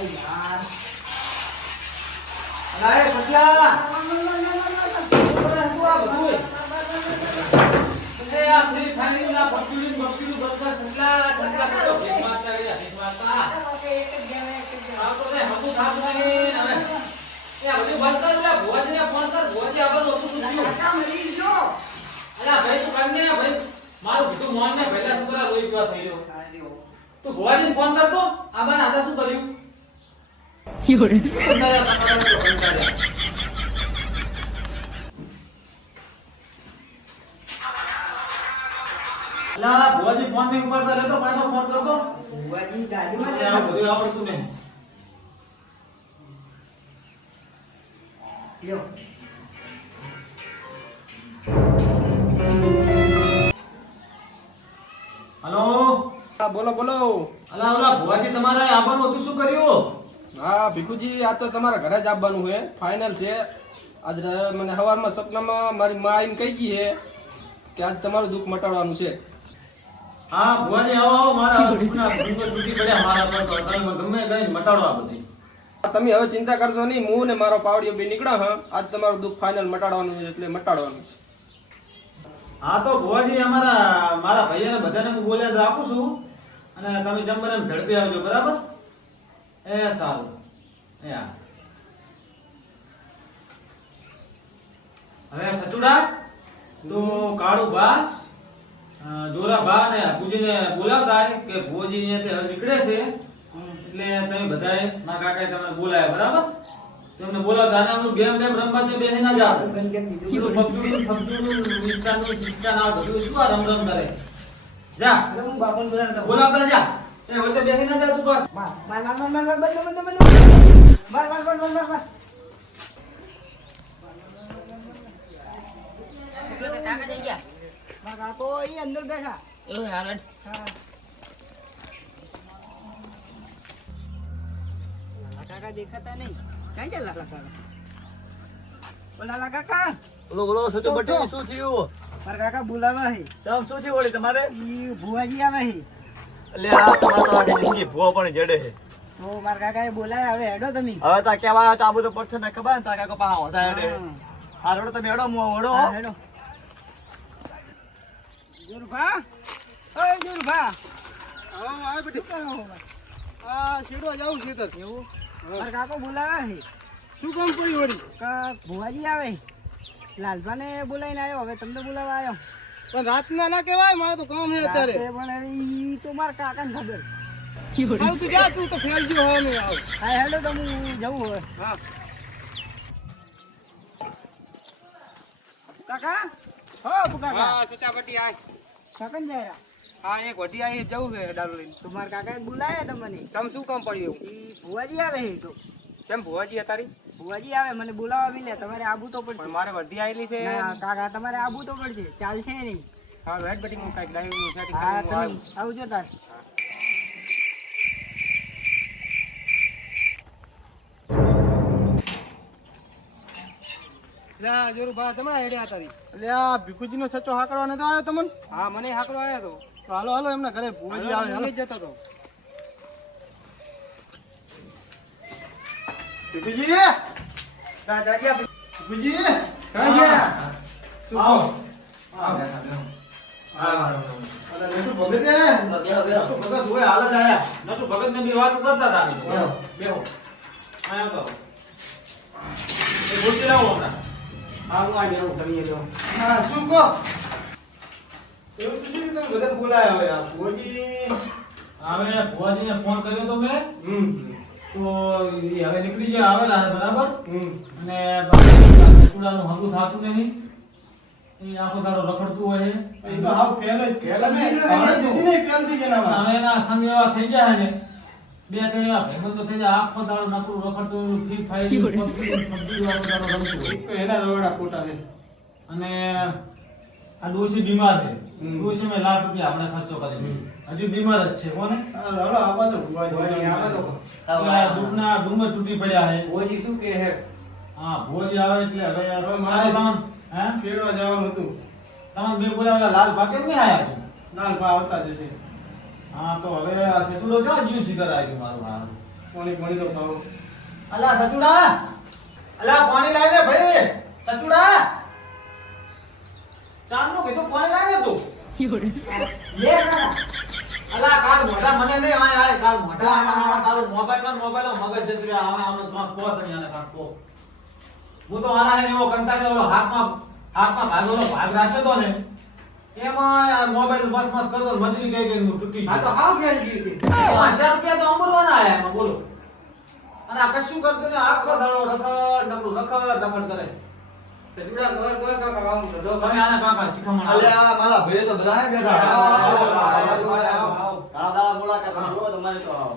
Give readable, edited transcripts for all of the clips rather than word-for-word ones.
અરે સત્યા આ free firing ના બકીલું બધા સટલા ઠંડા તો ભેગમાં કરી ભેગમાં આ તો ને હકુ થાતું નહીં હવે એ આ બધું બંધ કર લે ભોજને ફોન કર ભોજે આપણો ઓછું સુધ્યું કાકા મરી ગયો અલા ભાઈ તું કર ને ભાઈ મારું બધું મોન ને ભેલા સુકરા રોઈ પીવા થઈ ગયો તું ભોજને ફોન કર તો આ બાને આદા શું કર્યું યોરે અલા ભોજી ફોન નહીં ઉપાડતા લે તો પાછો ફોન કર દો ભોજી ગાડીમાં જ આ બધું આવડતું નહીં લ્યો હેલો હા બોલો બોલો. અલા ઓલા ભોજી તમારે આવવાનું હતું શું કર્યું? હા ભીખુજી આ તો તમારા ઘરે જ આવવાનું છે ફાઇનલ છે. આજ મને સવારમાં સપનામાં મારી મા આવીને કહી ગઈ છે કે આજ તમારું દુઃખ મટાડવાનું છે. હા ભોજી આવો આવો મારા દુખના ભૂંગો તૂટી પડ્યા મારા પર તો તમે ગમે કઈ મટાડો આ બધી. તમે હવે ચિંતા કરશો નહીં, હું ને મારો પાવડિયો બે નીકળ્યા હા આજ તમારું દુઃખ ફાઇનલ મટાડવાનું છે એટલે મટાડવાનું છે. હા તો ભોજી મારા ભાઈને બધાને હું બોલ્યા રાખું છું અને તમે જમવાને ઝડપી આવજો બરાબર. એ સારું એ હા હવે સચુડા તો કાળુ બા જોરા બા ને પૂજીને બોલાવતા કે ભોજી અહીંયાથી હવે નીકળે છે એટલે તમે બધાએ મારા કાકાએ તમને બોલાયા બરાબર. તેમને બોલાવતા અને અમુક ગેમ રમવા જે બેસી ના જાવ ઇન્સ્ટા ના બધું શું આ રમ કરે જા હું બાપન બોલાવતા જા એ વચ્ચે બેસી ના જા તું બસ અંદર બેઠા કાકા દેખાતા નહીં. ક્યાં ગયા લાલા કાકા? ઓ લાલા કાકા બોલો બોલો સચો બટી શું થયું? મારા કાકા બોલાવા છે. ચમ શું થયું વળી તમારે? ઈ ભુવાજી આવે છે. એટલે આ તમારા તો આખી જિંદગી ભૂવા પણ જડે છે. તો મારા કાકાએ બોલાયા, હવે હેડો તમે. હવે તા કેવા આવ્યો તો આ બધું પડશે ને ખબર ને તારા કાકો પાહા વધા હેડે. હા હેડો તમે હેડો મો હેડો. હા, હેડો. જુરભા ઓય જુરભા હા આવે બેટી. આ શેડો જાવ છે તર એવું મારા કાકો બોલાવા છે. શું કામ પડ્યું વળી? ભુવાજી આવે. લાલભાને બોલાવીને આવ્યો, હવે તમને બોલાવા આવ્યો. પણ રાતના ના કહેવાય, મારે તો કામ છે અત્યારે. રાતે પણ હવે ઈ તો મારા કાકાને ખબર. હાલ તું જા, તું તો ફેલ ગયો હવે નહીં આવ. હા હેડો તો હું જવું હવે. હા કાકા હો કાકા હા સચાપટી આય. કાકા ને જાય હા એક વધી આઈ જવું છે દારૂ લઈને. તો મારા કાકાએ બોલાયા તમને. ચમ શું કામ પડ્યું? ઈ ભુવાજી આવે છે. તો કેમ ભુવાજી તારી? ભુવાજી આવે, મને બોલાવા બી લે. તમારે આબુ તો પડશે. પણ મારે વધી આવેલી છે. ના કાકા તમારે આબુ તો પડશે, ચાલશે નહીં. હા વેટ બેટિંગ હું કાંઈક ડાયરીનું સેટિંગ હા કરીને તમે આવું. આવજો તાર. લા જોરુ ભા જમણા હેડ્યા તારી. એટલે આ ભીખુજીનો સચો હાકડવા નતો આવ્યો તમને? હા મને હાકડો આવ્યો તો. તો હાલો હાલો એમના ઘરે ભુવાજી આવે હાલો. જતો તો. ભીખુજી તા જાગ્યા ભીખુજી કાં ગયા? આવો આવો અરે નટુ ભગત એ નટુ ભગત હોય હાલ જ આયા. નટુ ભગત ને બી વાત કરતા હતા બેહો આયા તો એ બોલતી રહો હમણાં. હા હું આવી આવું તમે જો. હા શું કહો? એવું પૂછ્યું કે તમે બધા બોલાયા હોય આ ભુવાજી? હવે ભુવાજીને ફોન કર્યો તો મેં તો ઈ હવે નીકળી ગયા આવેલા છે બરાબર. અને ચૂડાનું હંગું થાતું નહીં. એ આખો દાડો રખડતું હોય છે. એ તો હાવ ફેલ જ ફેલ જ દીધી ને ફેલ થઈ ગયા ના. હવે એના સંગ એવા થઈ જાય ને બે ત્રણ એવા ભાઈબંધો થઈ જાય આખો દાડો નકરું રખડતું હોય, ફ્રી ફાયર પબજી આખો દાડો રમતું હોય. એક તો એના રવાડા ખોટા છે. અને આ ડોશી બીમાર છે. હમ. ડોશી મેં લાખ રૂપિયા આપણે ખર્ચો કર્યો. હજુ બીમાર જ છે કોને આ રવાડો આપવા દો ભુવાજી. દુઃખના ડુંગર તૂટી પડ્યા છે. ભુવાજી શું કહે હે? હા ભોજી આવે એટલે હવે યાર હવે મારે મારે હે ખેડવા જવાનું હતું. તમારે બે બોલાવેલા લાલ ભાગે નહીં આયા તું? લાલ ભા આવતા જશે. હા તો હવે આ સેતુડો જો જ્યુ શિખર આવ્યું મારું. હા પાણી તો ખાઓ. અલા સચુડા, અલા પાણી લાવી દે ભાઈ. સચુડા, ચાંદનું કીધું પાણી લાવી દે તું. લે કાકા. અલા કાલ મોઢા મને નહીં આય કાલ મોઢા આમાં તારું મોબાઈલ મગજ જતું રહે. આમાં તમે કો તમે આને કાક કો. હું તો આના હે એવો કંટાળ્યો ઓલો હાથમાં ભાગોનો ભાગ રાખ્યો તો ને એમાં મોબાઈલ મસ્ત કરતો મજૂરી ગઈ હું તૂટી આ તો ગયો. હાવ ફેલ ગયું છે. 1000 રૂપિયા તો અમરવાના આયા એમાં બોલો. અને આ કશું કરતો ને આખો દાડો રખડ કરે. સચુડા ઘર ઘર કાકા આવું છે જો તમે આના કાકા શીખમણ અલ્યા મારા ભાઈ તો બધા બેઠા કાળા દાડા મુલાકાત લો તમારે તો આવો.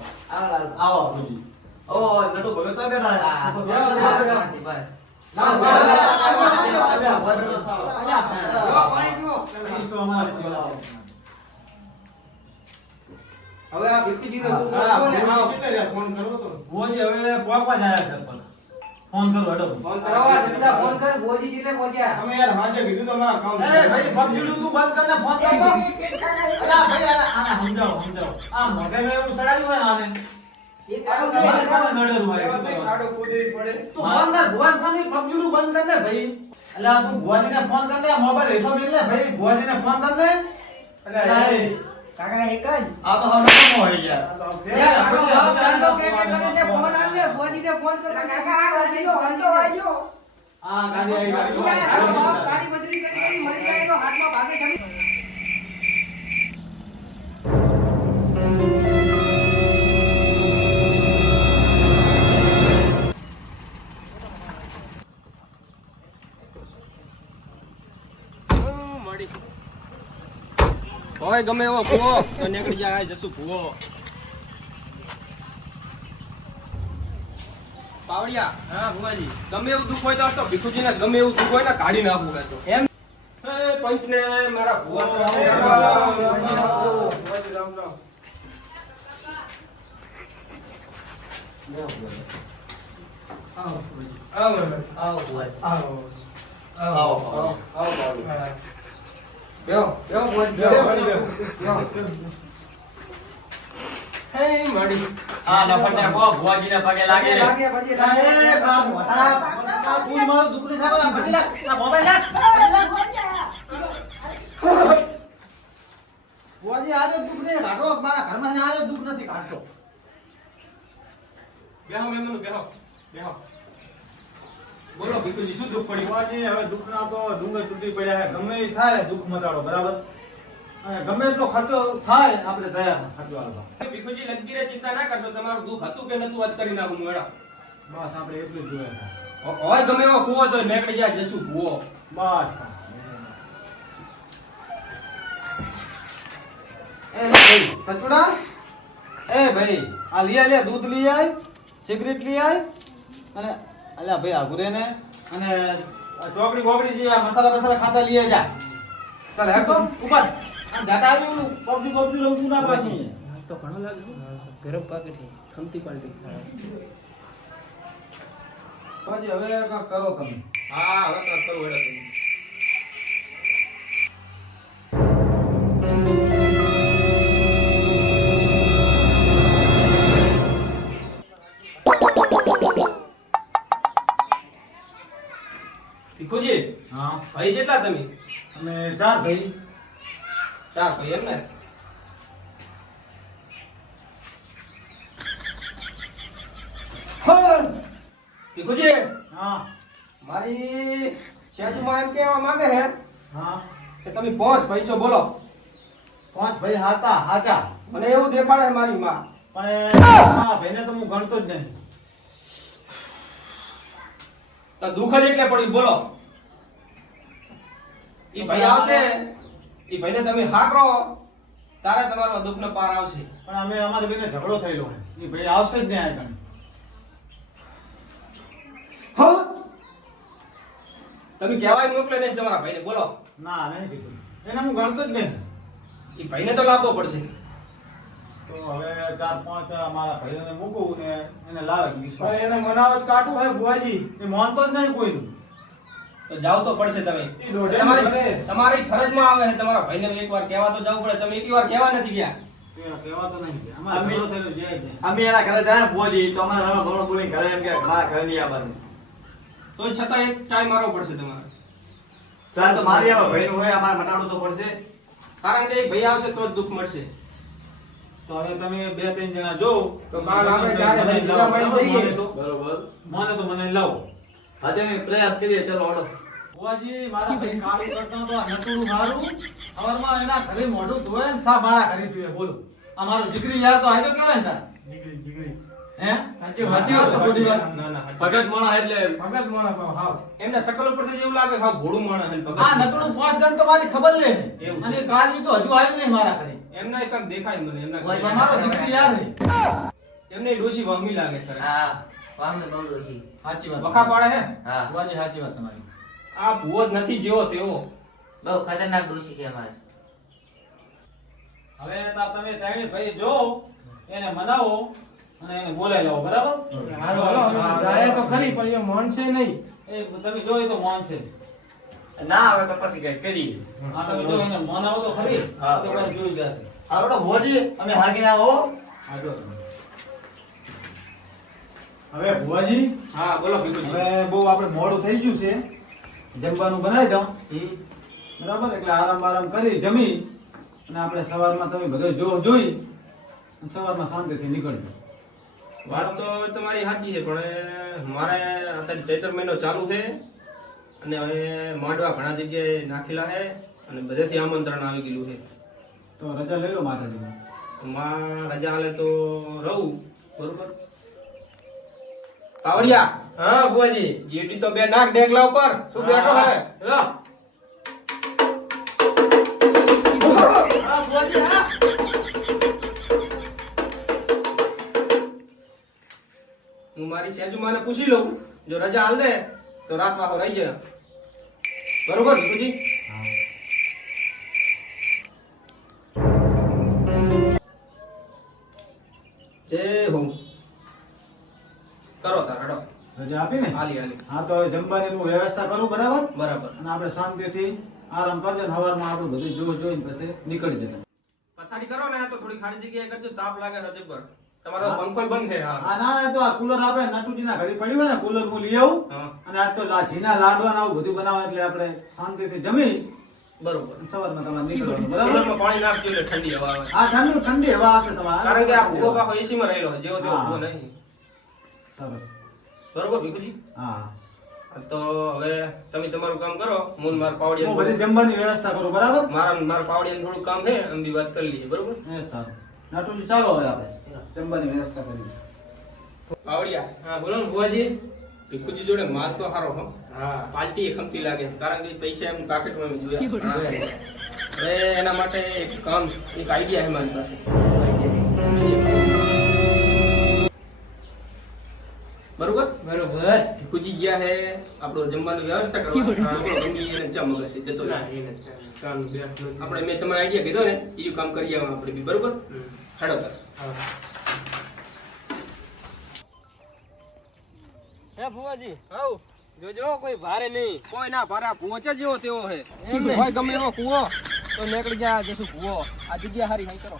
આવો ભુજી ઓ નટુ ભગત તો બેઠા બસ. ના જો પાણી પીવો. હવે આ ભીખુજીનો છોકરો કોને આવો ફોન કરો તો ભોજી હવે પોકવા જાય છે ફોન કરો હેડો ફોન કરાવવા સચુડા ફોન કર બોજી જીલે પહોંચ્યા તમે યાર હાજે કીધું તો મારા કામ એ ભાઈ પબજીડું તું બંધ કરને ફોન કરતો અલા ભાઈ આને સમજાવો આ મોઢે મે એવું સડાયું હોય આને એ આનો કાળો તમારે દાડા મને નડેલું હોય ખાડો કૂદી પડે તું ફોન કર ભુવન ફોન ની પબજીડું બંધ કરને ભાઈ અલા તું ભુવાજીને ફોન કરને મોબાઈલ હેઠો મેલ ને ભાઈ ભુવાજીને ફોન કરને અલા એ કાકા એક જ. આ તો હમણાં કેમ હોય યાર યાર, આનો બાપ ચાંદો કે કરે છે, ફોન આલ દે, ભુવાજીને ફોન કર. કાકા આ વાંચો. આ ગાડી આવી યાર, આનો બાપ ગાડી કાળી મજૂરી કરી મરી જાય તો હાથમાં ભાગે જમી. મળી હોય ગમે એવો ભૂવો તો નીકળી જાય જસુ ભૂવો પાવડિયા હા ભુવાજી ગમે એવું દુઃખ હોય તો ભીખુજીને ગમે એવું દુઃખ હોય ને કાઢી નાખવું હોય તો એમ એ પંચને મારા ભુવા તો બેહો ભુવાજી હે મળી આ નફટને કો ભુવાજીને પગે લાગે રે ભાગે પછી એ કા મોટા તું મારું દુખરી સાહેબ ફટી લા આ મોબાઈલ લા ભુવાજી આરે દુખરી કાઢો મારા ઘરમાં આરે દુખ નથી કાઢતો બેહો મેમનું બેહો બોલો ભીખુજી શું દુઃખ પડ્યું ભુવાજી હવે દુખના તો ડુંગર તૂટી પડ્યા છે ગમે ઈ થાય દુખ મટાડો બરાબર અને ગમે એટલો ખર્ચો થાય આપણે તૈયાર ખર્ચો આલવા ભીખુજી લગીરે ચિંતા ના કરશો તમારું દુઃખ હતું કે નતું વાત કરી નાખું મેળા બસ આપણે એટલું જ જોઈએ હોય ગમે એવો કૂવો તો નીકળી જાય જસુ ભૂવો બસ એ ભાઈ સચુડા એ ભાઈ આ લે દૂધ લઈ આય સિગરેટ લઈ આય અને અલ્યા ભાઈ આગુરે ને અને ચોકડી બોકડી જે આ મસાલા ખાતા લઈ જા ચાલ હેડ તો ઉપર આ જાટા આવ્યું પબજી રમતું ના પાછી તો ઘણો લાગે ગરમ પાકેથી ખમતી પાલટી પછી હવે કાંઈક કરો તમે હા હવે તો કરું હેડો તમે ભીખુજી હા ભાઈ કેટલા તમે અમે ચાર ભાઈ 4 ભાઈ એમ ને ભીખુજી હા મારી શેજુમાં એમ કહેવા માંગે છે હા કે તમે 5 પૈસો બોલો પાંચ ભાઈ હાતા હાચા મને એવું દેખાડે છે મારી માં પણ મારા ભાઈને તો હું ગણતો જ નહીં તો દુઃખ જ એટલે પડ્યું બોલો ઈ ભાઈ આવશે ઈ ભાઈને તમે હાકરો તારે તમારો દુઃખનો પાર આવશે પણ અમે અમારે બેને ઝઘડો થયેલો છે એ ભાઈ આવશે જ નહીં આ કણે હા તમે કહેવાય મોકલે નહીં તમારા ભાઈને બોલો ના નહીં કીધું એને હું ગણતો જ નહીં ઈ ભાઈને તો લાવવો પડશે તો હવે 4-5 અમારા ભાઈઓને મૂકવું ને એને લાવે પણ એને મનાવ જ કાઢવું હોય બુઆજી એ માનતો જ નહીં કોઈનું તો જાવ તો પડશે તમે ઈ દોઢે તમારી ભલે. તમારી ફરજમાં આવે છે તમારા ભાઈને એકવાર કહેવા તો જવું પડે તમે એકવાર કહેવા નથી ગયા કહેવાતો નહીં. અમારે અમે- ઘણો થયેલું જાય છે. અમે એના ઘરે જાય ને ભુવાજી તો અમારે હવે ઘણું બોલી ઘરે એમ કે મારા ઘરે નહીં આવવાનું. તો છતાં એક ટાઈમ મારવો પડશે તમારે. ત્યાં તો મારી આવે ભાઈનું હોય અમારે મટાડવું તો પડશે. કારણ કે એક ભાઈ આવશે તો જ દુઃખ મળશે. તો હવે તમે 2-3 જણા જો તો કાલ આપણે ચારે ભાઈ ભેગા મળીને જઈએ. બરોબર. મને તો મને લાવો. આજે અમે પ્રયાસ કરીએ ચલો ઓળો. બુઆજી મારા ભાઈ કાળું કરતા તો આ નટુડું મારું સવારમાં એના ઘરે મોઢું ધોય ને સા મારા ઘરે પીવે. બોલો આ મારો દીકરી યાર તો આયલો કેવાય ને તાર? હે સાચી વાત તો ખોટી વાત. ના ના સાચી. ભગત મોણા એટલે એમના શકલ ઉપરથી એવું લાગે કે હા ભોળું માણસ છે, ભગત આ છે. નટુડું 5 જણ તો મારી ખબર લે એવું છે. અને કાળું તો હજુ આવ્યું નહીં મારા ઘરે. એમના એકાંક દેખાય મને એમના પણ મારો દીકરી યાર છે. એમને ડોશી વહમી લાગે ખરે. હા વામને બહુ ડોશી સાચી વાત. વખા પાડે હે. હા બુઆજી સાચી વાત તમારી. આ ભૂવો જ નથી જેવો તેવો. બહુ ખતરનાક ડોશી છે અમારે હવે તાર તમે ત્રણેય ભાઈ જો એને મનાવો અને એને બોલાવી લાવો. બરાબર? એ તમે જો એ તો મોન છે. ના આવે તો પછી કઈ કરીએ. આ તમે જો એને મનાવો તો ખરી. હા. તો કઈ જોઈ જશે. આ બેટા ભુવાજી અમે હાગીને આવો. આ જો તમે. હવે ભુવાજી હા બોલો ભીખુજી. હવે બહુ આપણે મોડું થઈ ગયું છે. જમવાનું બનાવી દઉં. હમ. બરાબર? એટલે આરામ કરી જમી અને આપણે સવારમાં તમે બધો જોઈ અને સવારમાં શાંતિથી નીકળજો. વાત તો તમારી સાચી છે પણ મારે અત્યારે ચૈત્ર મહિનો ચાલુ છે અને હવે માંડવા ઘણા જગ્યાએ નાખેલા છે અને બધેથી આમંત્રણ આવી ગયેલું છે. તો રજા લઈ લો માતાજીની. તો માં રજા આલે તો રહું. બરોબર. પાવડિયા. હા બુઆજી. જેટી તો બે નાક ડેકલા ઉપર શું બેઠો હે? લો. હા બુઆજી હા. હું મારી સેજુમાને પૂછી લઉં જો રજા હાલ દે તો રાત વાહો રહી જાય. બરોબર ભીખુજી? જય હો. કરો તાર હડો. રજા આપી ને? હાલી હાલી. હા તો હવે જમવાની હું વ્યવસ્થા કરું. બરાબર? બરાબર. અને આપણે શાંતિથી આરામ કરજો ને સવારમાં આપણે બધું જોઈને પછી નીકળી જતા. પથારી કરો ને તો થોડી ખાલી જગ્યાએ કરજો. તાપ લાગે રજે પર. તમારો પંખો બંધ છે. હા આ ના તો આ કુલર આપણે નટુજીના ઘરે પડ્યું હોય ને કુલર હું લઈ આવું હા અને આજ તો ઝીના લાડવા ને આવું બધું બનાવે એટલે આપણે શાંતિથી જમી બરોબર. અને સવારમાં તમારે નીકળવાનું. બરાબર? કુલરમાં પાણી નાખજો એટલે ઠંડી હવા આવે. આ ઠંડી હવા આવશે તમારે. કારણ કે આ ભૂવો પાછો એસી માં રહેલો છે. જેવો તેવો હા. ભૂવો નહીં. સરસ. બરોબર ભીખુજી? હા તો હવે તમે તમારું કામ કરો. હું મારા હું પાવડિયા બધી જમવાની વ્યવસ્થા કરું. બરાબર? મારા પાવડિયાનું થોડું કામ છે એમ બી વાત કરી લઈએ. બરોબર? એ સારું. નટુજી ચાલો હવે આપણે જમવાની વ્યવસ્થા કરીએ. પાવડિયા. હા બોલો ને ભુવાજી. ભીખુજી જોડે માલ તો સારો હો. હા પાર્ટી એ ખમતી લાગે કારણ કે પૈસા એમ પાકેટમાં મેં જોયા. હવે એના માટે એક કામ એક આઈડિયા છે મારી પાસે. બરોબર બરોબર. ભીખુજી ગયા હે આપણો જમવાની વ્યવસ્થા કરવા. છોકરો ગમી એને ચા મગશે જતો રહે. આપણે મેં તમને આઈડિયા કીધો ને એ કામ કરી આવવાનું આપણે બી. બરોબર? હેડો તાર. હે ભુવાજી આવ જોજો કોઈ ભારે નહીં કોઈ ના ભારા પહોંચે જેવો તેવો હે. એમ ને? હોય ગમે એવો કૂવો તો નીકળી જાય જશું કૂવો. આ જગ્યા હારી હાઈ કરો.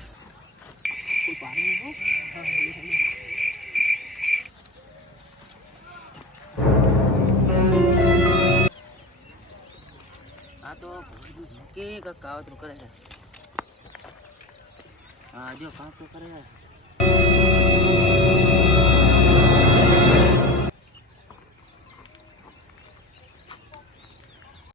આ તો કે કાવતરું કરે છે હા જો કાવતરું કરે છે